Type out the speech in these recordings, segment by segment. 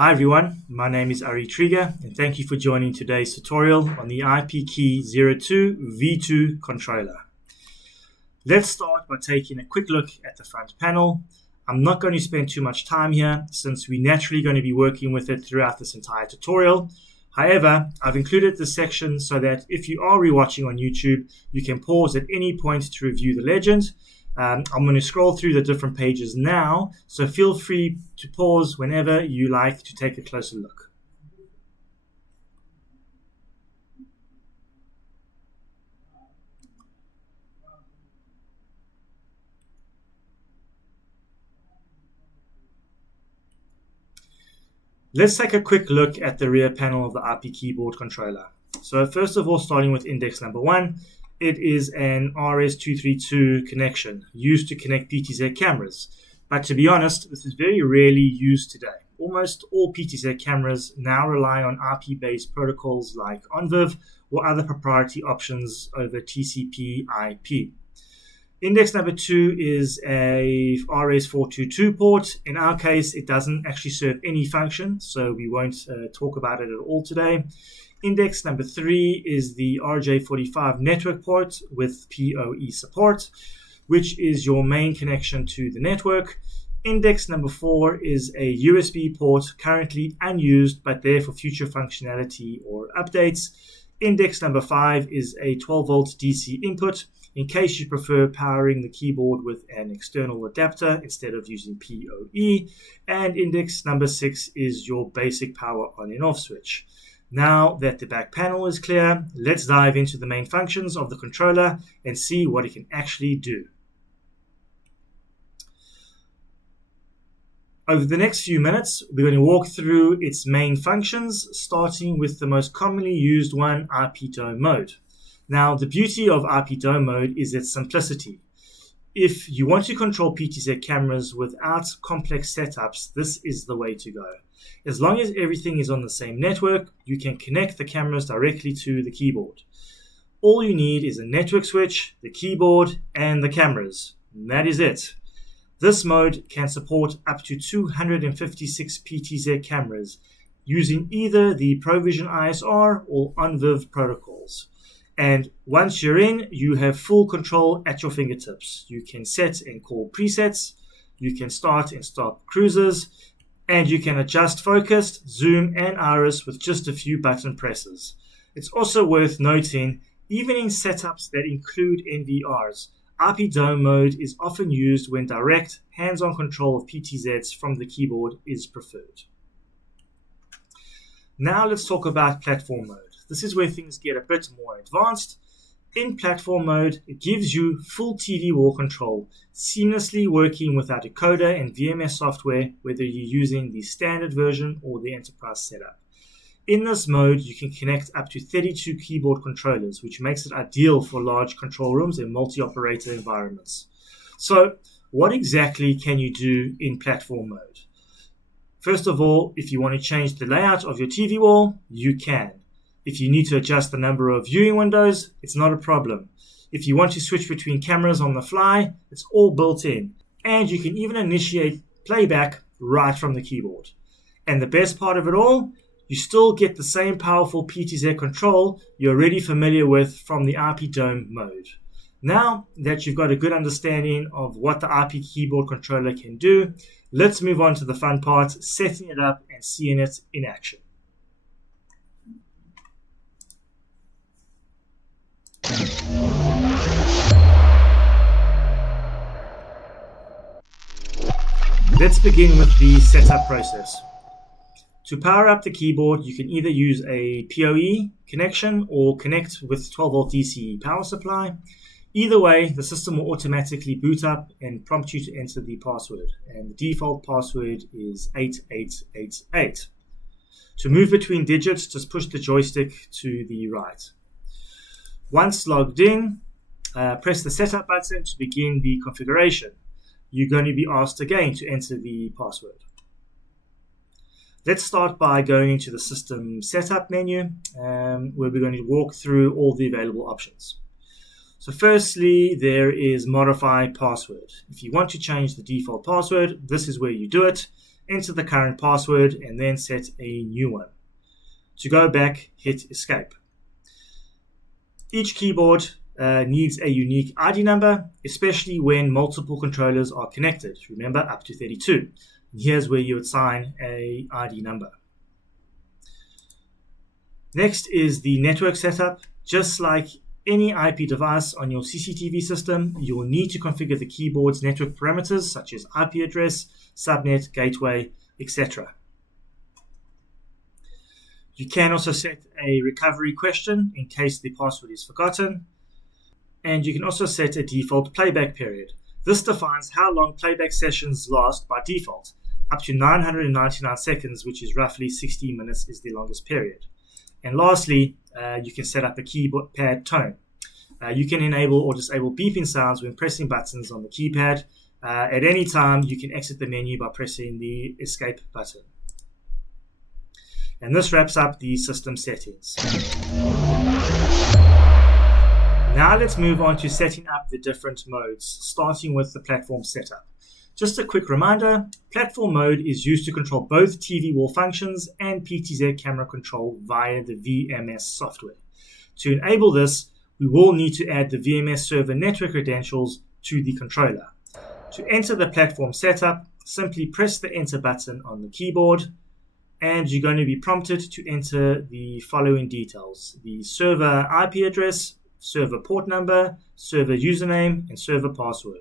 Hi everyone, my name is Ari Trigger and thank you for joining today's tutorial on the IP-KEY02-V2 controller. Let's start by taking a quick look at the front panel. I'm not going to spend too much time here since we're naturally going to be working with it throughout this entire tutorial. However, I've included this section so that if you are rewatching on YouTube, you can pause at any point to review the legend. I'm going to scroll through the different pages now, so feel free to pause whenever you like to take a closer look. Let's take a quick look at the rear panel of the IP keyboard controller. So first of all, starting with index number 1, it is an RS232 connection used to connect PTZ cameras. But to be honest, this is very rarely used today. Almost all PTZ cameras now rely on IP-based protocols like ONVIV or other proprietary options over TCP/IP. Index number 2 is a RS422 port. In our case, it doesn't actually serve any function, so we won't talk about it at all today. Index number 3 is the RJ45 network port with PoE support, which is your main connection to the network. Index number 4 is a USB port currently unused but there for future functionality or updates. Index number 5 is a 12-volt DC input in case you prefer powering the keyboard with an external adapter instead of using PoE. And index number 6 is your basic power on and off switch. Now that the back panel is clear, let's dive into the main functions of the controller and see what it can actually do. Over the next few minutes, we're going to walk through its main functions, starting with the most commonly used one, IP dome mode. Now, the beauty of IP dome mode is its simplicity. If you want to control PTZ cameras without complex setups, this is the way to go. As long as everything is on the same network, you can connect the cameras directly to the keyboard. All you need is a network switch, the keyboard, and the cameras. And that is it. This mode can support up to 256 PTZ cameras using either the Provision-ISR or ONVIV protocols. And once you're in, you have full control at your fingertips. You can set and call presets, you can start and stop cruisers, and you can adjust focus, zoom, and iris with just a few button presses. It's also worth noting, even in setups that include NVRs, IP dome mode is often used when direct, hands-on control of PTZs from the keyboard is preferred. Now let's talk about platform mode. This is where things get a bit more advanced. In platform mode, it gives you full TV wall control, seamlessly working with our decoder and VMS software, whether you're using the standard version or the enterprise setup. In this mode, you can connect up to 32 keyboard controllers, which makes it ideal for large control rooms and multi-operator environments. So, what exactly can you do in platform mode? First of all, if you want to change the layout of your TV wall, you can. If you need to adjust the number of viewing windows, it's not a problem. If you want to switch between cameras on the fly, it's all built in. And you can even initiate playback right from the keyboard. And the best part of it all, you still get the same powerful PTZ control you're already familiar with from the IP dome mode. Now that you've got a good understanding of what the IP keyboard controller can do, let's move on to the fun part, setting it up and seeing it in action. Let's begin with the setup process. To power up the keyboard, you can either use a PoE connection or connect with 12-volt DC power supply. Either way, the system will automatically boot up and prompt you to enter the password. And the default password is 8888. To move between digits, just push the joystick to the right. Once logged in, press the setup button to begin the configuration. You're going to be asked again to enter the password. Let's start by going into the system setup menu, where we're going to walk through all the available options. So firstly, there is modify password. If you want to change the default password, this is where you do it. enter the current password, and then set a new one. To go back, hit escape. Each keyboard needs a unique ID number, especially when multiple controllers are connected. Remember, up to 32. Here's where you would assign a ID number. Next is the network setup. Just like any IP device on your CCTV system, you will need to configure the keyboard's network parameters such as IP address, subnet, gateway, etc. You can also set a recovery question in case the password is forgotten. And you can also set a default playback period. This defines how long playback sessions last by default. Up to 999 seconds, which is roughly 60 minutes, is the longest period. And lastly, you can set up a keypad tone. You can enable or disable beeping sounds when pressing buttons on the keypad. At any time, you can exit the menu by pressing the escape button. And this wraps up the system settings. Now let's move on to setting up the different modes, starting with the platform setup. Just a quick reminder, platform mode is used to control both TV wall functions and PTZ camera control via the VMS software. To enable this, we will need to add the VMS server network credentials to the controller. To enter the platform setup, simply press the enter button on the keyboard, and you're going to be prompted to enter the following details: the server IP address, server port number, server username, and server password.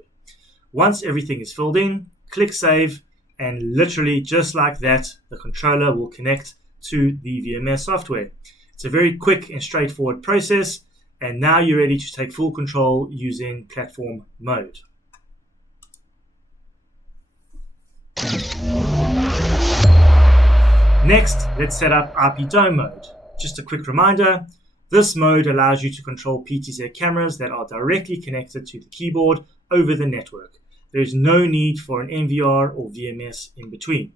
Once everything is filled in, click save, and literally just like that, the controller will connect to the VMS software. It's a very quick and straightforward process, and now you're ready to take full control using platform mode. Next, let's set up IP dome mode. Just a quick reminder, this mode allows you to control PTZ cameras that are directly connected to the keyboard over the network. There is no need for an NVR or VMS in between.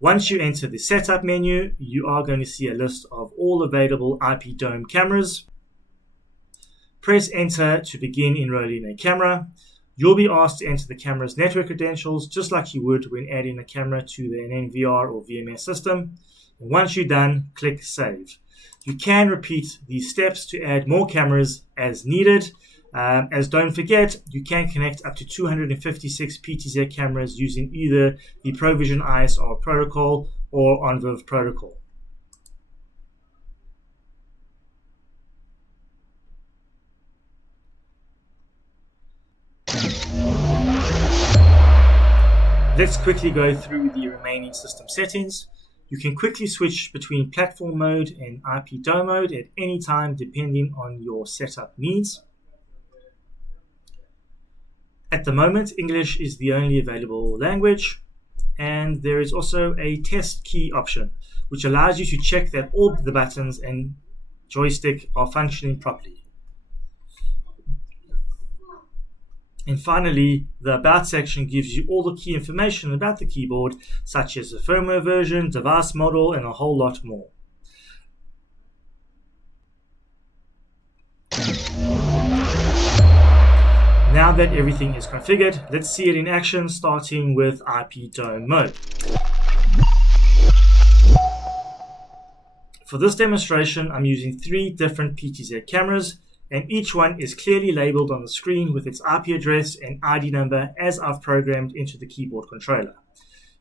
Once you enter the setup menu, you are going to see a list of all available IP dome cameras. Press enter to begin enrolling a camera. You'll be asked to enter the camera's network credentials just like you would when adding a camera to an NVR or VMS system. And once you're done, click save. You can repeat these steps to add more cameras as needed. As don't forget, you can connect up to 256 PTZ cameras using either the Provision-ISR protocol or OnViv protocol. Let's quickly go through the remaining system settings. You can quickly switch between platform mode and IP dome mode at any time depending on your setup needs. At the moment, English is the only available language, and there is also a test key option, which allows you to check that all the buttons and joystick are functioning properly. And finally, the About section gives you all the key information about the keyboard, such as the firmware version, device model, and a whole lot more. Now that everything is configured, let's see it in action, starting with IP dome mode. For this demonstration, I'm using 3 different PTZ cameras, and each one is clearly labeled on the screen with its IP address and ID number as I've programmed into the keyboard controller.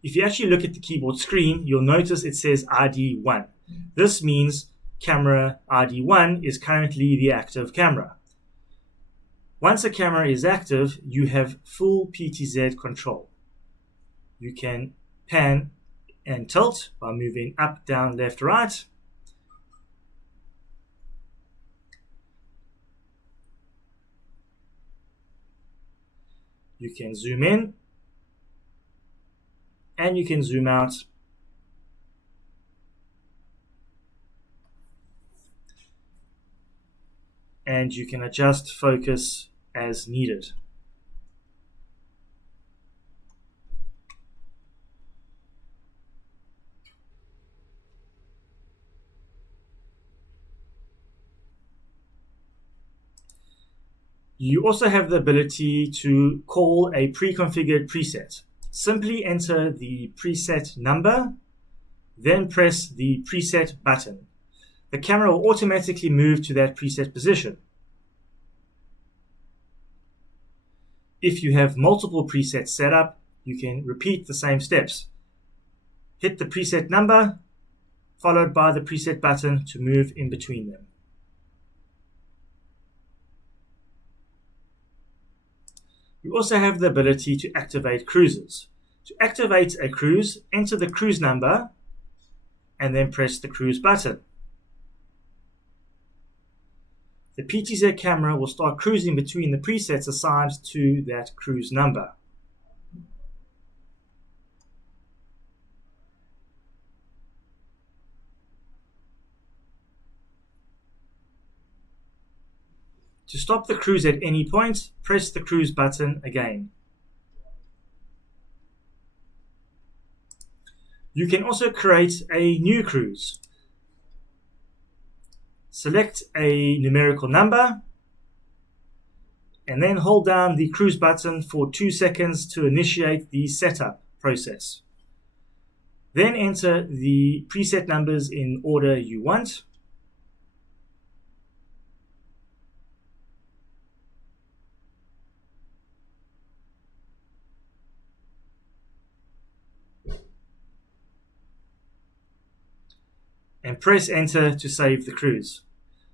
If you actually look at the keyboard screen, you'll notice it says ID1. This means camera ID1 is currently the active camera. Once a camera is active, you have full PTZ control. You can pan and tilt by moving up, down, left, right. You can zoom in and you can zoom out. And you can adjust focus as needed. You also have the ability to call a pre-configured preset. simply enter the preset number, then press the preset button. The camera will automatically move to that preset position. If you have multiple presets set up, you can repeat the same steps. Hit the preset number, followed by the preset button to move in between them. You also have the ability to activate cruises. To activate a cruise, enter the cruise number and then press the cruise button. The PTZ camera will start cruising between the presets assigned to that cruise number. To stop the cruise at any point, press the cruise button again. You can also create a new cruise. Select a numerical number and then hold down the cruise button for 2 seconds to initiate the setup process. Then enter the preset numbers in order you want. And press enter to save the cruise.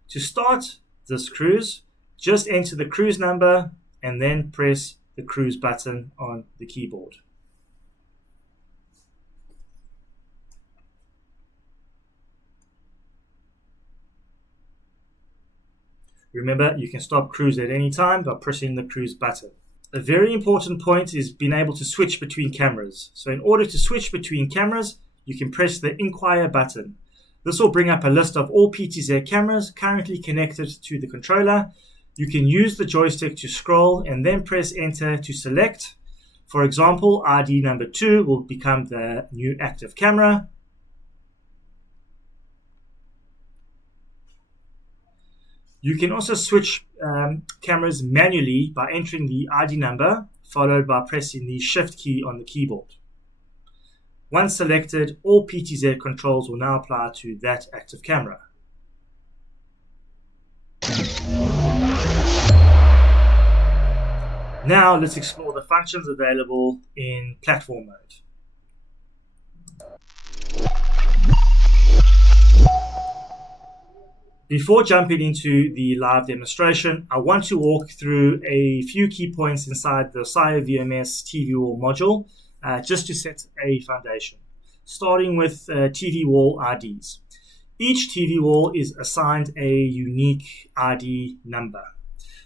To start this cruise, just enter the cruise number and then press the cruise button on the keyboard. Remember, you can stop cruise at any time by pressing the cruise button. A very important point is being able to switch between cameras. So in order to switch between cameras, you can press the Inquire button. This will bring up a list of all PTZ cameras currently connected to the controller. You can use the joystick to scroll and then press enter to select. For example, ID number 2 will become the new active camera. You can also switch cameras manually by entering the ID number, followed by pressing the Shift key on the keyboard. Once selected, all PTZ controls will now apply to that active camera. Now let's explore the functions available in platform mode. Before jumping into the live demonstration, I want to walk through a few key points inside the Ossia VMS TV wall module, just to set a foundation, starting with TV wall IDs. Each TV wall is assigned a unique ID number.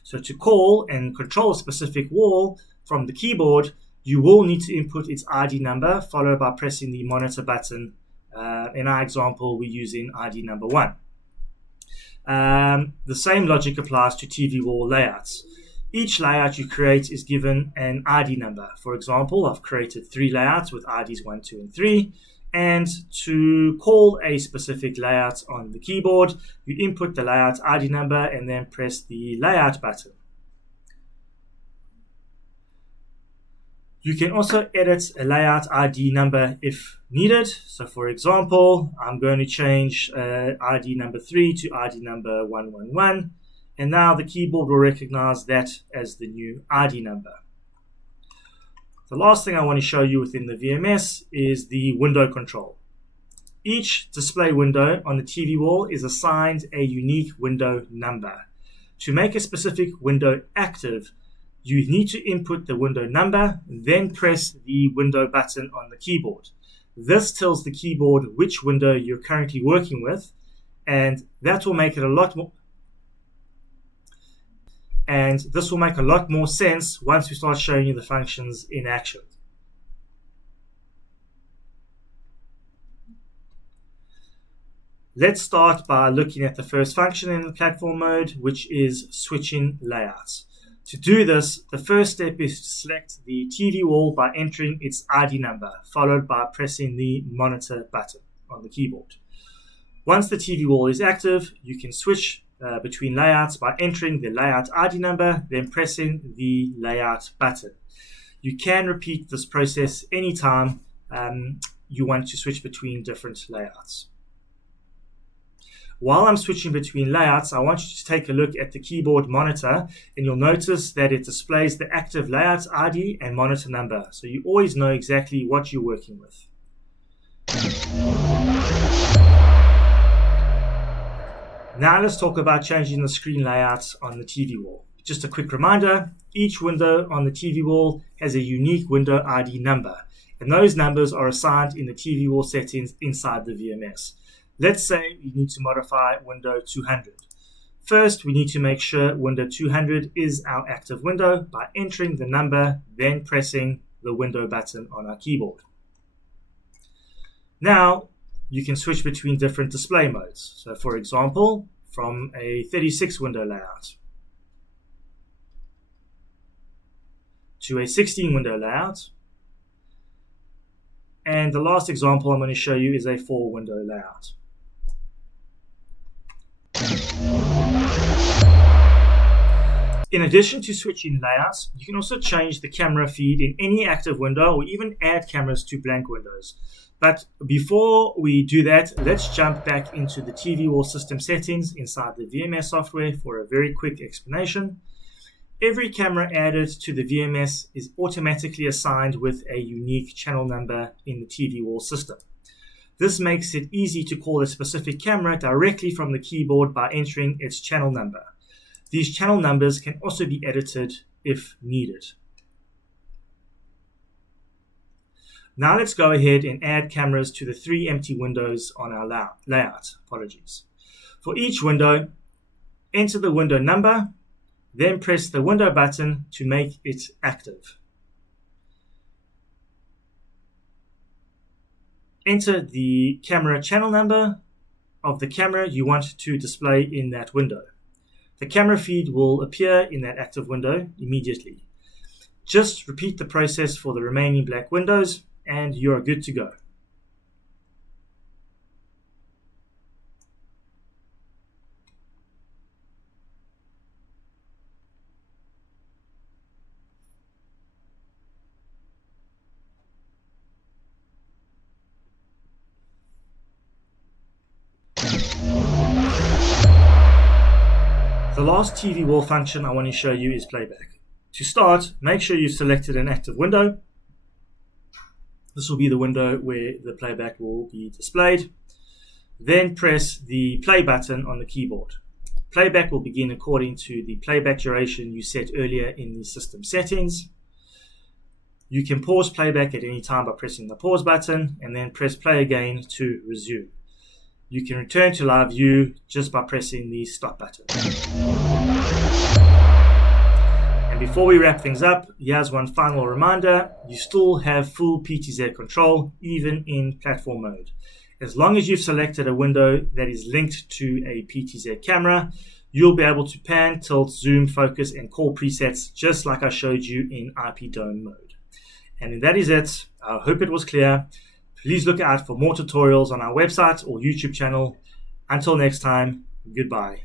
So to call and control a specific wall from the keyboard, you will need to input its ID number, followed by pressing the monitor button. In our example, we're using ID number 1. The same logic applies to TV wall layouts. Each layout you create is given an ID number. For example, I've created 3 layouts with IDs 1, 2, and 3. And to call a specific layout on the keyboard, you input the layout ID number and then press the layout button. You can also edit a layout ID number if needed. So for example, I'm going to change ID number 3 to ID number 111. And now the keyboard will recognize that as the new ID number. The last thing I want to show you within the VMS is the window control. Each display window on the TV wall is assigned a unique window number. To make a specific window active, you need to input the window number, then press the window button on the keyboard. This tells the keyboard which window you're currently working with, and that will make it a lot more. And this will make a lot more sense once we start showing you the functions in action. Let's start by looking at the first function in the platform mode, which is switching layouts. To do this, the first step is to select the TV wall by entering its ID number, followed by pressing the monitor button on the keyboard. Once the TV wall is active, you can switch between layouts by entering the layout ID number, then pressing the layout button. You can repeat this process anytime you want to switch between different layouts. While I'm switching between layouts, I want you to take a look at the keyboard monitor, and you'll notice that it displays the active layout ID and monitor number, so you always know exactly what you're working with. Now let's talk about changing the screen layout on the TV wall. Just a quick reminder, each window on the TV wall has a unique window ID number, and those numbers are assigned in the TV wall settings inside the VMS. Let's say you need to modify window 200. First, we need to make sure window 200 is our active window by entering the number, then pressing the window button on our keyboard. Now, you can switch between different display modes. So for example, from a 36 window layout to a 16 window layout. And the last example I'm going to show you is a 4 window layout. In addition to switching layouts, you can also change the camera feed in any active window or even add cameras to blank windows. But before we do that, let's jump back into the TV wall system settings inside the VMS software for a very quick explanation. Every camera added to the VMS is automatically assigned with a unique channel number in the TV wall system. This makes it easy to call a specific camera directly from the keyboard by entering its channel number. These channel numbers can also be edited if needed. Now let's go ahead and add cameras to the 3 empty windows on our layout. For each window, enter the window number, then press the window button to make it active. Enter the camera channel number of the camera you want to display in that window. The camera feed will appear in that active window immediately. Just repeat the process for the remaining black windows and you are good to go. The last TV wall function I want to show you is playback. To start, make sure you've selected an active window. This will be the window where the playback will be displayed. Then press the play button on the keyboard. Playback will begin according to the playback duration you set earlier in the system settings. You can pause playback at any time by pressing the pause button and then press play again to resume. You can return to live view just by pressing the stop button. And before we wrap things up, here's one final reminder. You still have full PTZ control, even in platform mode. As long as you've selected a window that is linked to a PTZ camera, you'll be able to pan, tilt, zoom, focus, and call presets just like I showed you in IP Dome mode. And that is it. I hope it was clear. Please look out for more tutorials on our website or YouTube channel. Until next time, goodbye.